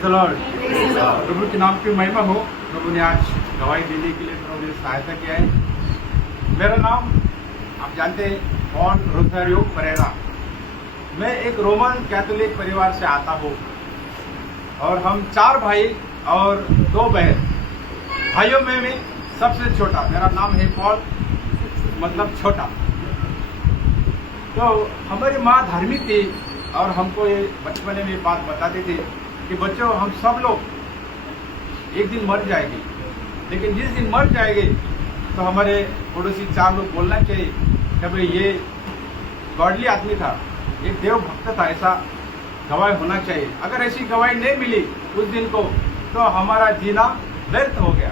Lord, प्रभु के नाम की महिमा हो। प्रभु ने आज गवाही देने के लिए प्रभु ने सहायता किया है। मेरा नाम आप जानते हैं पॉल रोसारियो परेरा। मैं एक रोमन कैथोलिक परिवार से आता हूँ और हम 4 भाई और 2 बहन। भाइयों में मैं सबसे छोटा, मेरा नाम है पॉल, मतलब छोटा। तो हमारी माँ धार्मिक थी और हमको ये बचपन में बात बताती थी कि बच्चों, हम सब लोग एक दिन मर जाएंगे, लेकिन जिस दिन मर जाएंगे तो हमारे पड़ोसी 4 लोग बोलना चाहिए कि भाई ये गॉडली आदमी था, एक देव भक्त था, ऐसा गवाही होना चाहिए। अगर ऐसी गवाही नहीं मिली उस दिन को तो हमारा जीना व्यर्थ हो गया।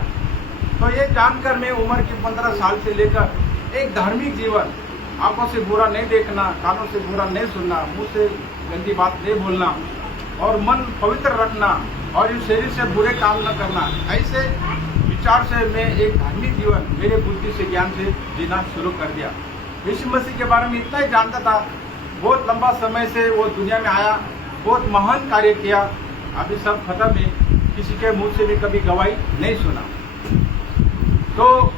तो ये जानकर मैं उम्र के 15 साल से लेकर एक धार्मिक जीवन, आंखों से बुरा नहीं देखना, कानों से बुरा नहीं सुनना, मुंह से गंदी बात नहीं बोलना और मन पवित्र रखना और इस शरीर से बुरे काम न करना, ऐसे विचार से मैं एक धार्मिक जीवन मेरे बुद्धि से ज्ञान से जीना शुरू कर दिया। यीशु मसीह के बारे में इतना ही जानता था। बहुत लंबा समय से वो दुनिया में आया, बहुत महान कार्य किया, अभी सब खत्म है, किसी के मुंह से भी कभी गवाही नहीं सुना। तो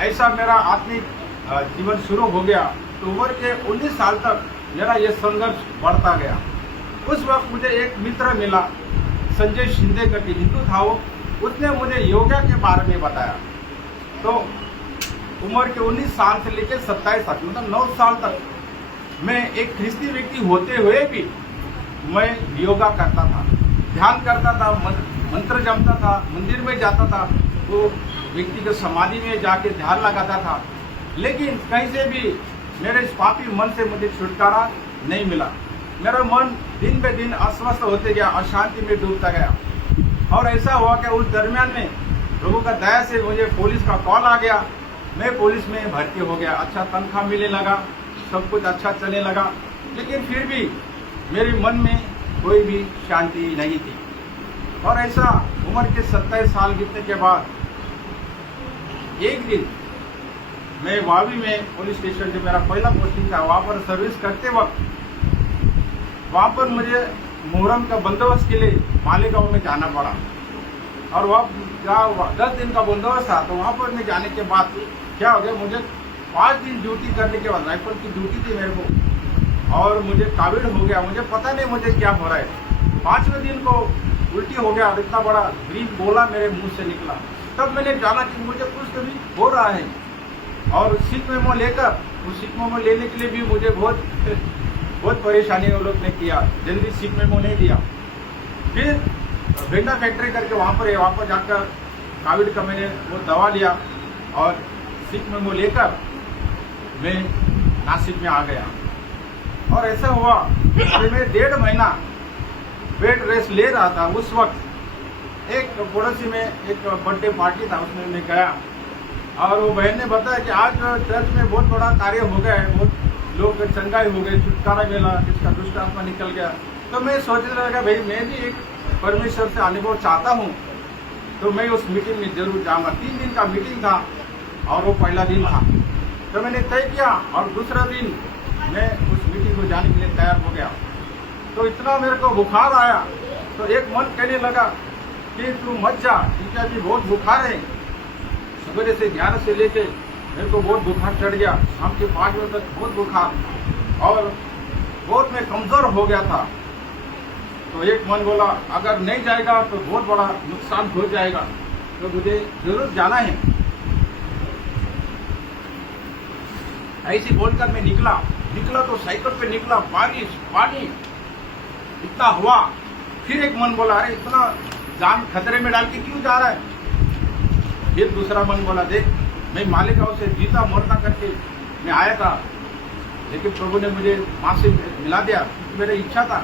ऐसा मेरा आत्मिक जीवन शुरू हो गया। तो उम्र के 19 साल तक मेरा ये संघर्ष बढ़ता गया। उस वक्त मुझे एक मित्र मिला, संजय शिंदे करके हिंदू था वो, उसने मुझे योगा के बारे में बताया। तो उम्र के 19 साल से लेकर 27 तक, मतलब 9 साल तक मैं एक ख्रिस्ती व्यक्ति होते हुए भी मैं योगा करता था, ध्यान करता था, मंत्र जपता था, मंदिर में जाता था, वो व्यक्ति के समाधि में जाके ध्यान लगाता था। लेकिन कहीं से भी मेरे इस पापी मन से मुझे छुटकारा नहीं मिला। मेरा मन दिन ब दिन अस्वस्थ होते गया, अशांति में डूबता गया। और ऐसा हुआ कि उस दरमियान में प्रभु का दया से मुझे पुलिस का कॉल आ गया। मैं पुलिस में भर्ती हो गया, अच्छा तनख्वाह मिलने लगा, सब कुछ अच्छा चलने लगा। लेकिन फिर भी मेरे मन में कोई भी शांति नहीं थी। और ऐसा उम्र के 27 साल बीतने के बाद एक दिन मैं वावी में पुलिस स्टेशन, जो मेरा पहला पोस्टिंग था, वहाँ पर सर्विस करते वक्त वहाँ पर मुझे मुहर्रम का बंदोबस्त के लिए मालेगांव में जाना पड़ा। और वहाँ 10 दिन का बंदोबस्त था। तो वहाँ पर मैं जाने के बाद क्या हो गया, मुझे 5 दिन ड्यूटी करने के बाद, राइफल की ड्यूटी थी मेरे को, और मुझे काविड हो गया। मुझे पता नहीं मुझे क्या हो रहा है। 5वें दिन को उल्टी हो गया और इतना बड़ा ग्रीन गोला मेरे मुंह से निकला। तब मैंने जाना कि मुझे कुछ तो भी हो रहा है। और सिक मेमो लेकर, उस सिक मेमो लेने के लिए भी मुझे बहुत परेशानी वो लोग ने किया, जल्दी सिक मेमो नहीं दिया। फिर बेटा फैक्ट्री करके वहाँ पर जाकर कोविड का मैंने वो दवा लिया और सिक मेमो लेकर मैं नासिक में आ गया। और ऐसा हुआ कि मैं 1.5 महीना बेड रेस्ट ले रहा था। उस वक्त एक पड़ोसी में एक बर्थडे पार्टी था, उसमें मैं गया और वो बहन ने बताया कि आज चर्च में बहुत बड़ा कार्य हो गया है, बहुत लोग चंगाई हो गए, छुटकारा मिला, जिसका दुष्ट आत्मा निकल गया। तो मैं सोचने लगा, भाई मैं भी एक परमेश्वर से अनुभव चाहता हूँ, तो मैं उस मीटिंग में जरूर जाऊंगा। 3 दिन का मीटिंग था और वो पहला दिन था। तो मैंने तय किया और दूसरा दिन मैं उस मीटिंग को जाने के लिए तैयार हो गया। तो इतना मेरे को बुखार आया, तो एक मन कहने लगा कि तू मत जा, क्योंकि अभी बहुत बुखार है। सवेरे से 11 से लेके मेरे को बहुत बुखार चढ़ गया, शाम के 5 बजे तक बहुत बुखार, और बहुत मैं कमजोर हो गया था। तो एक मन बोला, अगर नहीं जाएगा तो बहुत बड़ा नुकसान हो जाएगा, तो मुझे जरूर जाना है। ऐसे बोलकर मैं निकला तो साइकिल पे निकला, बारिश, पानी, इतना हुआ। फिर एक मन बोला, अरे इतना जान खतरे में डाल के क्यों जा रहा है। फिर दूसरा मन बोला, देख मैं मालेगांव से जीता मरना करके मैं आया था, लेकिन प्रभु ने मुझे माँ से मिला दिया। मेरी इच्छा था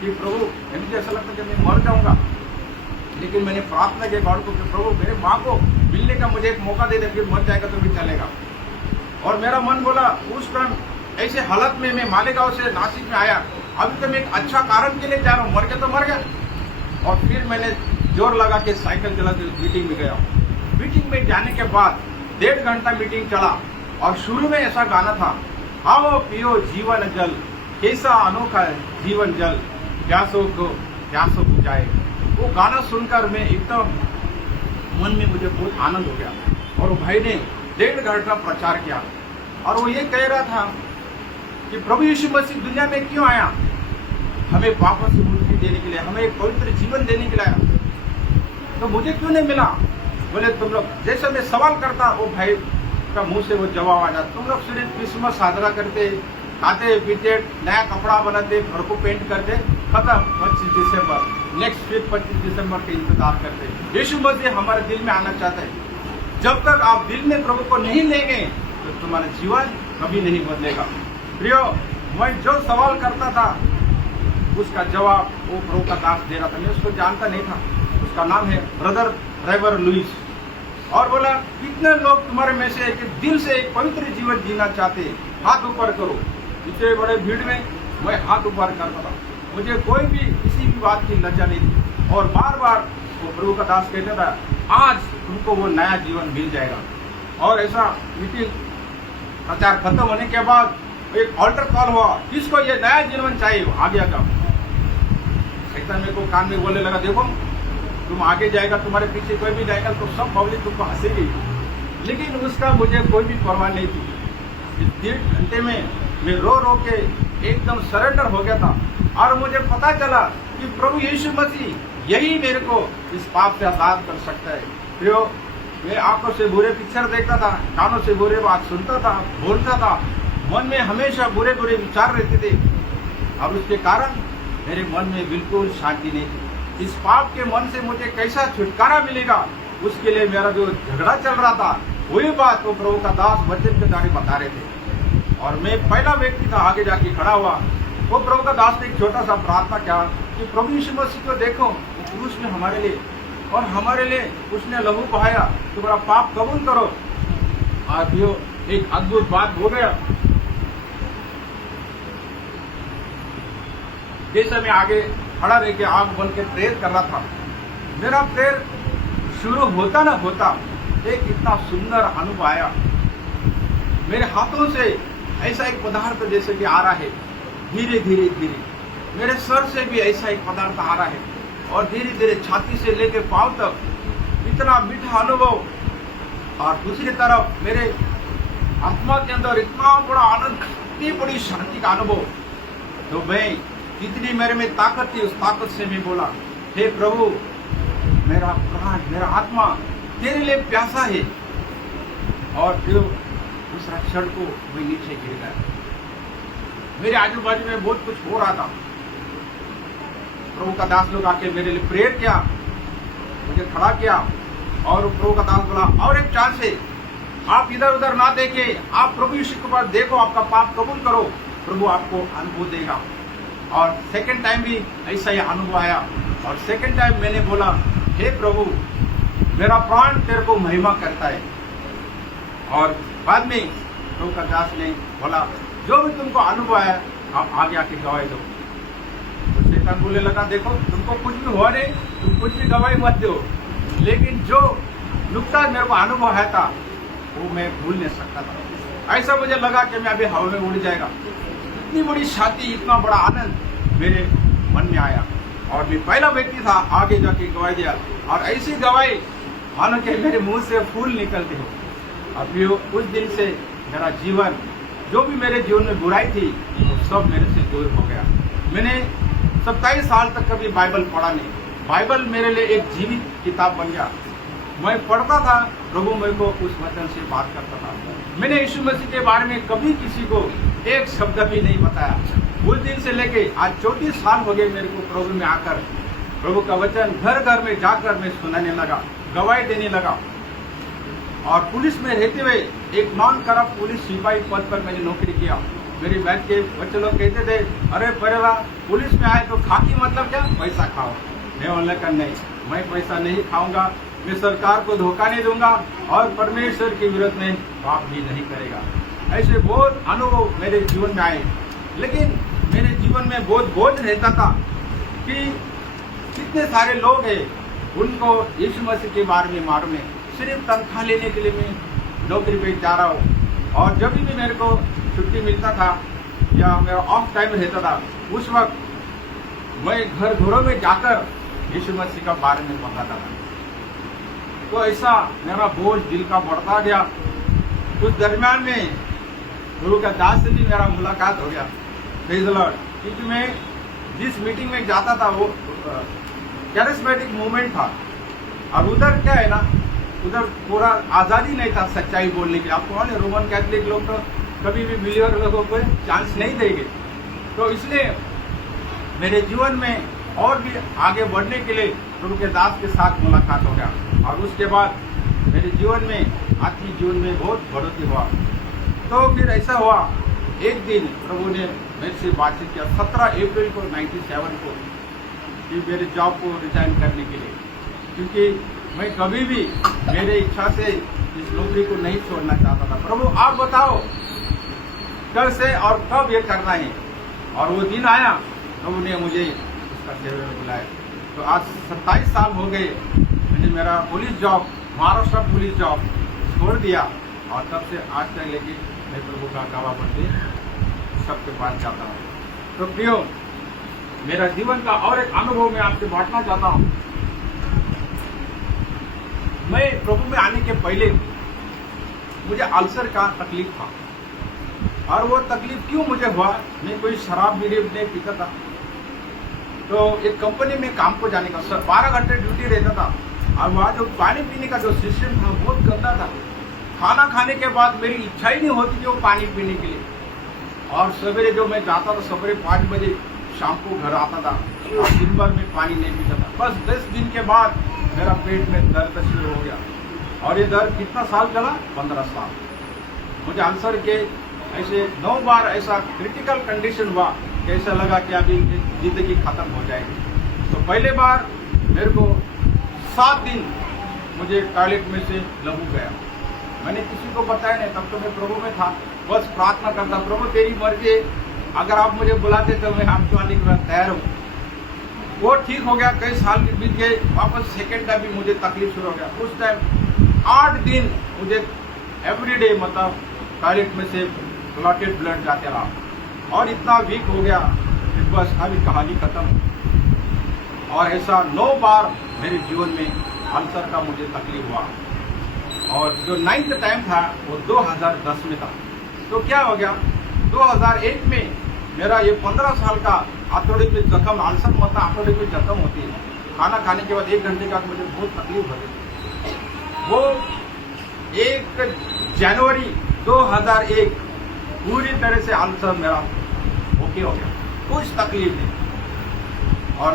कि प्रभु, मुझे ऐसा लगता कि मैं मर जाऊंगा, लेकिन मैंने प्रार्थना किया गॉड को कि प्रभु मेरे माँ को मिलने का मुझे एक मौका दे दे, फिर मर जाएगा तो भी चलेगा। और मेरा मन बोला, उस टाइम ऐसे हालत में मैं मालेगांव से नासिक में आया, अभी तो मैं एक अच्छा कारण के लिए जा रहा हूँ, मर गया तो मर गया। और फिर मैंने जोर लगा के साइकिल चला के मीटिंग में गया। मीटिंग में जाने के बाद 1.5 घंटा मीटिंग चला और शुरू में ऐसा गाना था, आओ पियो जीवन जल, कैसा अनोखा है जीवन जल, प्यासों को प्यासों जाए। वो गाना सुनकर मैं एकदम मन में मुझे बहुत आनंद हो गया। और वो भाई ने 1.5 घंटा प्रचार किया और वो ये कह रहा था कि प्रभु यीशु मसीह दुनिया में क्यों आया, हमें वापस मुक्ति देने के लिए, हमें एक पवित्र जीवन देने के लिए आया। तो मुझे क्यों नहीं मिला? बोले तुम लोग, जैसे मैं सवाल करता वो भाई का मुंह से वो जवाब आ जाता, तुम लोग सिर्फ क्रिसमस साजरा करते, खाते पीते, नया कपड़ा बनाते, घर को पेंट करते, खत्म 25 दिसंबर, नेक्स्ट फिर 25 दिसंबर के इंतजार करते। यीशु मसीह हमारे दिल में आना चाहता है। जब तक आप दिल में प्रभु को नहीं लेंगे तो तुम्हारा जीवन कभी नहीं बदलेगा। प्रियो, मैं जो सवाल करता था उसका जवाब वो प्रभु का दास दे रहा था। मैं उसको जानता नहीं था। उसका नाम है ब्रदर ट्रेवर लुइस। और बोला, कितने लोग तुम्हारे में से एक दिल से एक पवित्र जीवन जीना चाहते, हाथ ऊपर करो। इतने बड़े भीड़ में मैं हाथ ऊपर करता था। मुझे कोई भी किसी भी बात की लज्जा नहीं थी। और बार बार वो प्रभु का दास कहता था, आज तुमको वो नया जीवन मिल जाएगा। और ऐसा मीटिंग प्रचार खत्म होने के बाद एक ऑल्टर कॉल हुआ, किसको ये नया जीवन चाहिए, आगे आ जाओ। शैतान मेरे को कान में बोलने लगा, देखो तुम आगे जाएगा, तुम्हारे पीछे कोई भी जाएगा तो सब पब्लिक तुमको हंसेगी। लेकिन उसका मुझे कोई भी परवाह नहीं थी। इस 1.5 घंटे में मैं रो रो के एकदम सरेंडर हो गया था। और मुझे पता चला कि प्रभु यीशु मसीह यही मेरे को इस पाप से आजाद कर सकता है। प्रियो, मैं आंखों से बुरे पिक्चर देखता था, कानों से बुरे बात सुनता था, बोलता था, मन में हमेशा बुरे बुरे विचार रहते थे। और उसके कारण मेरे मन में बिल्कुल शांति नहीं थी। इस पाप के मन से मुझे कैसा छुटकारा मिलेगा, उसके लिए मेरा जो झगड़ा चल रहा था, वही बात वो प्रभु का दास वचन के द्वारा बता रहे थे। और मैं पहला व्यक्ति था आगे जाके खड़ा हुआ। वो प्रभु का दास ने एक छोटा सा प्रार्थना किया कि प्रभु यीशु मसीह को देखो, वो क्रूस में हमारे लिए, और हमारे लिए उसने लहू बहाया, तुम्हारा पाप कबूल करो। आज यो एक अद्भुत बात हो गया। जैसे मैं आगे खड़ा रह के आंख बंद के प्रेयर कर रहा था, मेरा प्रेयर शुरू होता ना होता एक इतना सुंदर अनुभव आया। मेरे हाथों से ऐसा एक पदार्थ जैसे कि आ रहा है, धीरे धीरे धीरे मेरे सर से भी ऐसा एक पदार्थ आ रहा है, और धीरे धीरे छाती से लेके पांव तक इतना मीठा अनुभव। और दूसरी तरफ मेरे आत्मा के अंदर इतना बड़ा आनंद, इतनी बड़ी शांति का अनुभव। तो मैं जितनी मेरे में ताकत थी, उस ताकत से मैं बोला, हे प्रभु, मेरा प्राण, मेरा आत्मा तेरे लिए प्यासा है। और जो दूसरा क्षण को मैं नीचे गिर गया। मेरे आजू बाजू में बहुत कुछ हो रहा था। प्रभु का दास लोग आके मेरे लिए प्रेयर किया, मुझे खड़ा किया, और प्रभु का दास बोला, और एक चांस है, आप इधर उधर ना देखे, आप प्रभु यीशु के पास देखो, आपका पाप कबूल करो, प्रभु आपको अनुभव देगा। और सेकंड टाइम भी ऐसा ही अनुभव आया। और सेकंड टाइम मैंने बोला, हे प्रभु, मेरा प्राण तेरे को महिमा करता है। और बाद में प्रभु का दास ने बोला, जो भी तुमको अनुभव आया आप आगे आके गवाही दो। तो शैतान बोलने लगा, देखो तुमको कुछ भी हुआ नहीं, तुम कुछ भी गवाही मत दो, लेकिन जो नुकसान मेरे को अनुभव आया था वो मैं भूल नहीं सकता था। ऐसा मुझे लगा कि मैं अभी हवा में उड़ जाएगा। इतनी बड़ी शांति, इतना बड़ा आनंद मेरे मन में आया। और मैं पहला व्यक्ति था आगे जाके गवाही दिया। और ऐसी गवाही मानो कि मेरे मुंह से फूल निकलते हो। अभी उस दिन से मेरा जीवन, जो भी मेरे जीवन में बुराई थी, वो सब मेरे से दूर हो गया। मैंने 27 साल तक कभी बाइबल पढ़ा नहीं। बाइबल मेरे लिए एक जीवित किताब बन गया। मैं पढ़ता था, प्रभु मेरे को उस वचन से बात करता था। मैंने यीशु मसीह के बारे में कभी किसी को एक शब्द भी नहीं बताया। उस दिन से लेके आज 34 साल हो गए मेरे को प्रभु में आकर। प्रभु का वचन घर घर में जाकर मैं सुनाने लगा, गवाही देने लगा। और पुलिस में रहते हुए एक नॉन करप्ट पुलिस सिपाही पद पर मैंने नौकरी किया। मेरे बैच के बच्चे लोग कहते थे, अरे परेवा, पुलिस में आए तो खाकी मतलब क्या, पैसा खाओ। मैं बोलने का नहीं, मैं पैसा नहीं खाऊंगा, मैं सरकार को धोखा नहीं दूंगा, और परमेश्वर के विरोध में पाप भी नहीं करेगा। ऐसे बहुत अनुभव मेरे जीवन में आए। लेकिन मेरे जीवन में बहुत बोझ रहता था कि कितने सारे लोग हैं, उनको यीशु मसीह के बारे में मालूम है। सिर्फ तनख्वाह लेने के लिए मैं नौकरी पे जा रहा हूँ। और जब भी मेरे को छुट्टी मिलता था या मेरा ऑफ टाइम रहता था, उस वक्त मैं घर घरों में जाकर यीशु मसीह का बारे में बताता था। तो ऐसा मेरा बोझ दिल का बढ़ता गया। उस दरमियान में गुरु का दास से भी मेरा मुलाकात हो गया, प्रेज़ द लॉर्ड। क्योंकि मैं जिस मीटिंग में जाता था वो कैरिस्मेटिक मूवमेंट था, और उधर क्या है ना, उधर पूरा आज़ादी नहीं था सच्चाई बोलने की। आपको मालूम है रोमन कैथलिक लोग तो कभी भी बिलीवर लोगों को चांस नहीं देंगे। तो इसलिए मेरे जीवन में और भी आगे बढ़ने के लिए प्रभु के दास के साथ मुलाकात हो गया, और उसके बाद मेरे जीवन में आत्मिक जीवन में बहुत बढ़ोतरी हुआ। तो फिर ऐसा हुआ, एक दिन प्रभु ने मेरे से बातचीत किया 17 अप्रैल को 97 को, कि मेरे जॉब को रिजाइन करने के लिए, क्योंकि मैं कभी भी मेरे इच्छा से इस नौकरी को नहीं छोड़ना चाहता था। प्रभु आप बताओ कल से और कब ये करना है। और वो दिन आया, प्रभु ने मुझे उसका सेवा में बुलाया। तो आज 27 साल हो गए मैंने मेरा police job, Maharashtra police job छोड़ दिया, और तब से आज तक लेके मैं प्रभु का गवाह बनते सबके पास जाता हूँ। तो प्रियो, मेरा जीवन का और एक अनुभव मैं आपसे बांटना चाहता हूँ। मैं प्रभु में आने के पहले मुझे अल्सर का तकलीफ था, और वो तकलीफ क्यों मुझे हुआ, मैं कोई शराब भी नहीं पीता था। तो एक कंपनी में काम को जाने का 12 घंटे ड्यूटी रहता था, और वहाँ जो पानी पीने का जो सिस्टम था बहुत गंदा था। खाना खाने के बाद मेरी इच्छा ही नहीं होती कि वो पानी पीने के लिए। और सवेरे जो मैं जाता था, सवेरे 5 बजे शाम को घर आता था, और दिन भर में पानी नहीं पीता था। बस 10 दिन के बाद मेरा पेट में दर्द शुरू हो गया, और ये दर्द कितना साल चला, 15 साल। मुझे अल्सर के ऐसे 9 बार ऐसा क्रिटिकल कंडीशन हुआ कि ऐसा लगा कि अभी जिंदगी खत्म हो जाएगी। तो पहले बार मेरे को 7 दिन मुझे टॉयलेट में से लहू गया। मैंने किसी को बताया नहीं, तब तो मैं प्रभु में था, बस प्रार्थना करता, प्रभु तेरी मर्जी, अगर आप मुझे बुलाते तो मैं आपको आने के बाद तैयार हूँ। वो ठीक हो गया, कई साल बीत गए, वापस सेकेंड टाइम भी मुझे तकलीफ शुरू हो गया। उस टाइम 8 दिन मुझे एवरीडे मतलब टॉयलेट में से क्लॉटेड ब्लड जाते रहा, और इतना वीक हो गया कि बस अभी कहानी खत्म। और ऐसा 9 बार मेरे जीवन में अल्सर का मुझे तकलीफ हुआ। और जो 9th टाइम था वो 2010 में था। तो क्या हो गया, 2001 में मेरा ये 15 साल का आंतड़े में जख्म, अल्सर मतलब आंतड़े में जख्म होती है, खाना खाने के बाद 1 घंटे का मुझे बहुत तकलीफ होती थी। वो 1 जनवरी 2001 पूरी तरह से अल्सर मेरा ओके हो गया, कुछ तकलीफ नहीं। और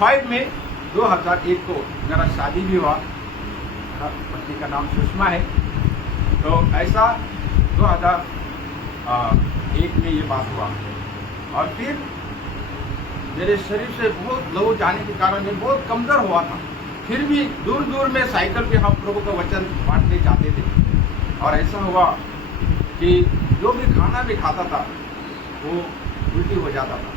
5 मई 2001 को मेरा शादी भी हुआ। मेरा पत्नी का नाम सुषमा है। तो ऐसा 2001 में ये बात हुआ। और फिर मेरे शरीर से बहुत लहू जाने के कारण मैं बहुत कमजोर हुआ था। फिर भी दूर दूर में साइकिल पे हम प्रभु का वचन बांटने जाते थे। और ऐसा हुआ कि जो भी खाना भी खाता था वो उल्टी हो जाता था,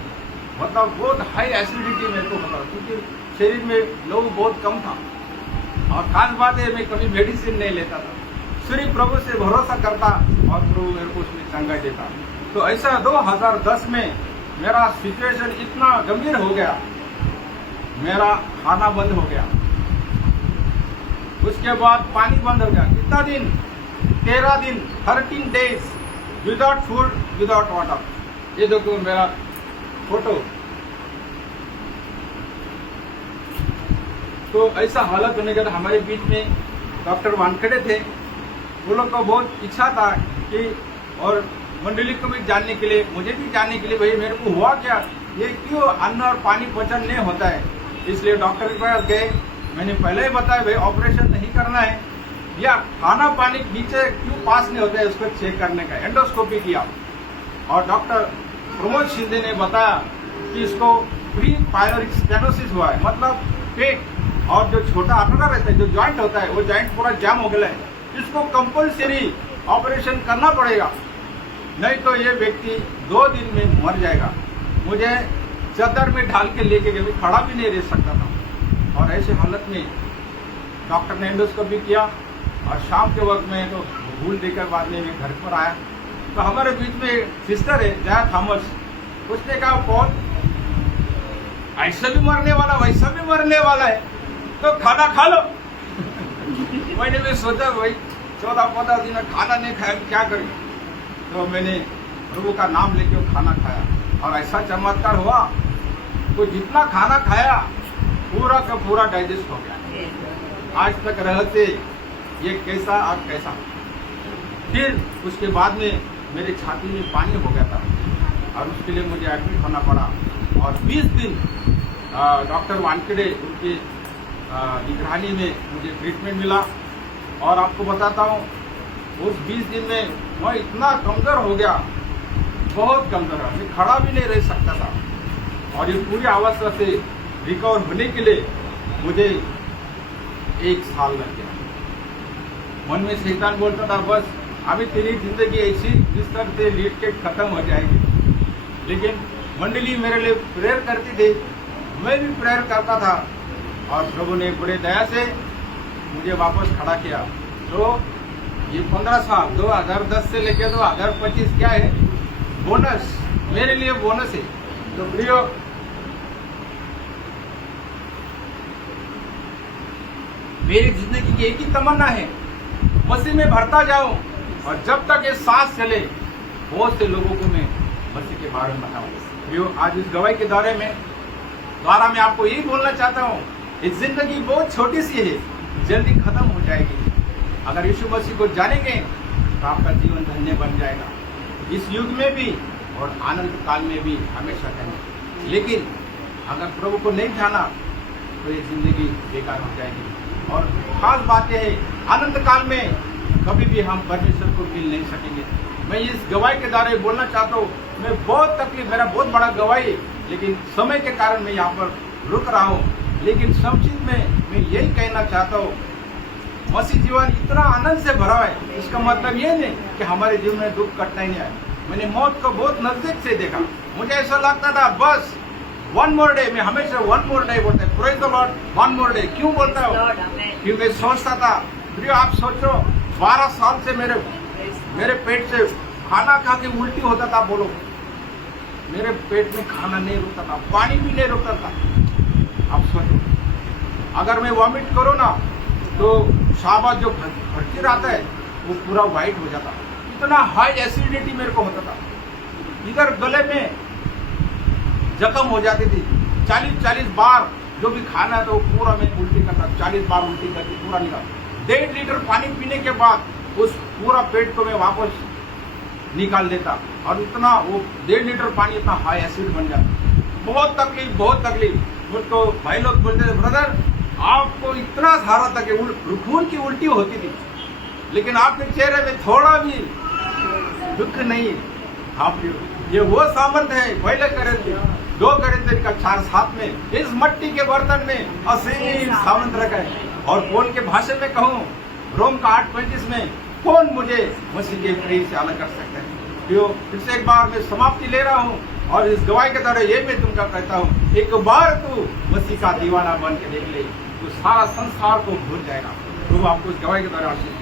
मतलब बहुत हाई एसिडिटी मेरे को होता था, क्योंकि शरीर में लहू बहुत कम था। और खास बात है, मैं कभी मेडिसिन नहीं लेता था, सिर्फ प्रभु से भरोसा करता, और प्रभु मेरे को उसमें चंगाई देता। तो ऐसा 2010 में मेरा सिचुएशन इतना गंभीर हो गया, मेरा खाना बंद हो गया, उसके बाद पानी बंद हो गया। कितना दिन, 13 दिन, 13 days without food, without water. ये देखो मेरा फोटो। तो ऐसा हालत होने के बाद हमारे बीच में डॉक्टर वानखेड़े थे। वो लोग को बहुत इच्छा था कि, और मंडली को भी जानने के लिए, मुझे भी जानने के लिए, भाई मेरे को हुआ क्या, ये क्यों अन्न और पानी पचन नहीं होता है। इसलिए डॉक्टर के पास गए। मैंने पहले ही बताया भाई ऑपरेशन नहीं करना है, या खाना पानी नीचे क्यों पास नहीं होता है, उसको चेक करने का एंडोस्कोपी किया। और डॉक्टर प्रमोद शिंदे ने बताया कि इसको प्री पायलोरिक स्टेनोसिस हुआ है, मतलब पेट और जो छोटा आंतड़ा रहता है, जो जॉइंट होता है, वो जॉइंट पूरा जाम हो गया है। इसको कंपल्सरी ऑपरेशन करना पड़ेगा, नहीं तो ये व्यक्ति 2 दिन में मर जाएगा। मुझे चादर में ढाल के लेके गए, खड़ा भी नहीं रह सकता था। और ऐसे हालत में डॉक्टर ने एंडोस्कोपी किया, और शाम के वक्त में तो भूल देकर बाद में मैं घर पर आया। तो हमारे बीच में सिस्टर है जया थॉमस, उसने कहा पॉल ऐसा भी मरने वाला वैसा भी मरने वाला है, तो खाना खा लो। मैंने भी सोचा भाई 14-15 दिन खाना नहीं खाया, क्या करें। तो मैंने प्रभु का नाम लेके वो खाना खाया और ऐसा चमत्कार हुआ, तो जितना खाना खाया पूरा का पूरा डाइजेस्ट हो गया। आज तक रहते ये कैसा और कैसा। फिर उसके बाद में मेरे छाती में पानी हो गया था और उसके लिए मुझे एडमिट होना पड़ा और 20 दिन डॉक्टर वानखेड़े उनके निगरानी में मुझे ट्रीटमेंट मिला। और आपको बताता हूँ उस 20 दिन में मैं इतना कमज़ोर हो गया, बहुत कमज़ोर है, मैं खड़ा भी नहीं रह सकता था। और ये पूरी अवस्था से रिकवर होने के लिए मुझे 1 साल लग गया। मन में शैतान बोलता था बस अभी तेरी जिंदगी ऐसी जिस तरह से लीड के खत्म हो जाएगी। लेकिन मंडली मेरे लिए प्रेयर करती थी, मैं भी प्रेयर करता था और प्रभु ने बड़े दया से मुझे वापस खड़ा किया। तो ये 15 साल 2010 से लेकर 2025 क्या है, बोनस, मेरे लिए बोनस है। तो प्रियो, मेरी जिंदगी की एक ही तमन्ना है, मसीह में भरता जाऊं और जब तक ये सांस चले बहुत से लोगों को मैं मसीह के बारे में बताऊं। प्रियो, आज इस गवाही के द्वारा मैं आपको यही बोलना चाहता हूं, इस जिंदगी बहुत छोटी सी है, जल्दी खत्म हो जाएगी। अगर यीशु मसीह को जानेंगे तो आपका जीवन धन्य बन जाएगा, इस युग में भी और आनंद काल में भी हमेशा धन्य। लेकिन अगर प्रभु को नहीं जाना तो ये जिंदगी बेकार हो जाएगी। और खास बात यह है, आनंद काल में कभी भी हम परमेश्वर को मिल नहीं सकेंगे। मैं इस गवाही के द्वारा बोलना चाहता हूँ, मैं बहुत तकलीफ, मेरा बहुत बड़ा गवाही, लेकिन समय के कारण मैं यहाँ पर रुक रहा हूँ। लेकिन संक्षिप्त में मैं यही कहना चाहता हूँ, मसीह जीवन इतना आनंद से भरा है, इसका मतलब ये नहीं कि हमारे जीवन में दुख कठिनाई नहीं आए। मैंने मौत को बहुत नजदीक से देखा, मुझे ऐसा लगता था बस 1 more day, मैं हमेशा 1 more day बोलता है, praise the Lord, 1 more day। क्यों बोलता हूँ? क्योंकि सोचता था, प्रियो आप सोचो 12 साल से मेरे पेट से खाना खा के उल्टी होता था। बोलो, मेरे पेट में खाना नहीं रुकता था, पानी भी नहीं रुकता था। आप सोचो, अगर मैं वॉमिट करूँ ना तो शाबाश जो भर्ती आता है वो पूरा वाइट हो जाता। इतना हाई एसिडिटी मेरे को होता था, इधर गले में जख्म हो जाती थी। 40 बार जो भी खाना है तो पूरा मैं उल्टी करता, 40 बार उल्टी करके पूरा निकाल। 1.5 लीटर पानी पीने के बाद उस पूरा पेट को मैं वापस निकाल देता और इतना वो 1.5 लीटर पानी इतना हाई एसिड बन जाता। बहुत तकलीफ। मुझको भाई लोग बोलते थे, ब्रदर आपको इतना सारा था कि खून की उल्टी होती थी, लेकिन आपके चेहरे में थोड़ा भी दुख नहीं। आप ये वो सामर्थ है, पहले करेंगे 2 Corinthians का 4:7 में इस मट्टी के बर्तन में असीम सामर्थ रखा है। और कौन के भाषण में कहूँ, रोम का 8:35 में कौन मुझे मसीह के प्रेम से अलग कर सकता है। जो फिर से एक बार मैं समाप्ति ले रहा हूँ और इस गवाही के द्वारा ये मैं तुमका कहता हूँ, एक बार तू मसीह का दीवाना बन के देख ले, तो सारा संसार को भूल जाएगा। तो आपको इस गवाही के द्वारा आशीष